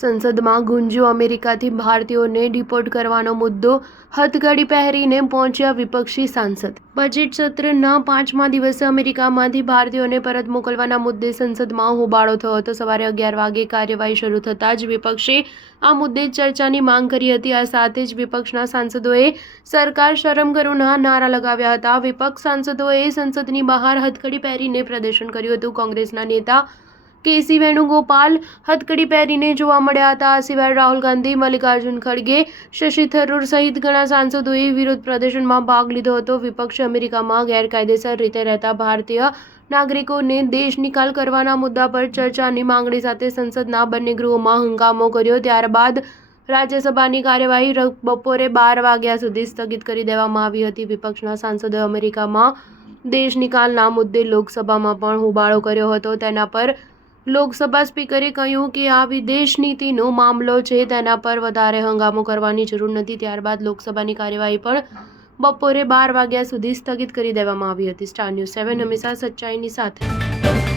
સંસદમાં ગુંજ્યો અમેરિકાથી ભારતીયોને ડિપોર્ટ કરવાનો મુદ્દો, હથકડી પહેરીને પહોંચ્યા વિપક્ષી સાંસદ। બજેટ સત્રના 5મા દિવસે અમેરિકામાંથી ભારતીયોને પરત મોકલવાના મુદ્દે સંસદમાં હોબાળો થયો હતો। સવારે 11 વાગે કાર્યવાહી શરૂ થતાં જ વિપક્ષે આ મુદ્દે ચર્ચાની માંગ કરી હતી। આ સાથે જ વિપક્ષના સાંસદોએ સરકાર શરમ કરોના નારા લગાવ્યા હતા। વિપક્ષ સાંસદોએ સંસદની બહાર હથકડી પહેરીને પ્રદર્શન કર્યું હતું। કોંગ્રેસના નેતા કેસી વેણુગોપાલ હથકડી પહેરીને જોવા મળ્યા હતા। આ સિવાય રાહુલ ગાંધી, મલ્લિકાર્જુન ખડગે, શશી થરૂર સહિત ઘણા સાંસદોએ વિરોધ પ્રદર્શનમાં ભાગ લીધો હતો। વિપક્ષે અમેરિકામાં ગેરકાયદેસર રીતે રહેતા ભારતીય નાગરિકોને દેશ નિકાલ કરવાના મુદ્દા પર ચર્ચાની માંગણી સાથે સંસદના બંને ગૃહોમાં હંગામો કર્યો। ત્યારબાદ રાજ્યસભાની કાર્યવાહી બપોરે 12 વાગ્યા સુધી સ્થગિત કરી દેવામાં આવી હતી। વિપક્ષના સાંસદોએ અમેરિકામાં દેશ નિકાલના મુદ્દે લોકસભામાં પણ હોબાળો કર્યો હતો। તેના પર લોકસભા સ્પીકરે કહ્યું કે આ વિદેશ નીતિનો મામલો છે, તેના પર વધારે હંગામો કરવાની જરૂર નથી। ત્યારબાદ લોકસભાની કાર્યવાહી પણ બપોરે 12 વાગ્યા સુધી સ્થગિત કરી દેવામાં આવી હતી। સ્ટાર ન્યૂઝ 7 હંમેશા સચ્ચાઈની સાથે।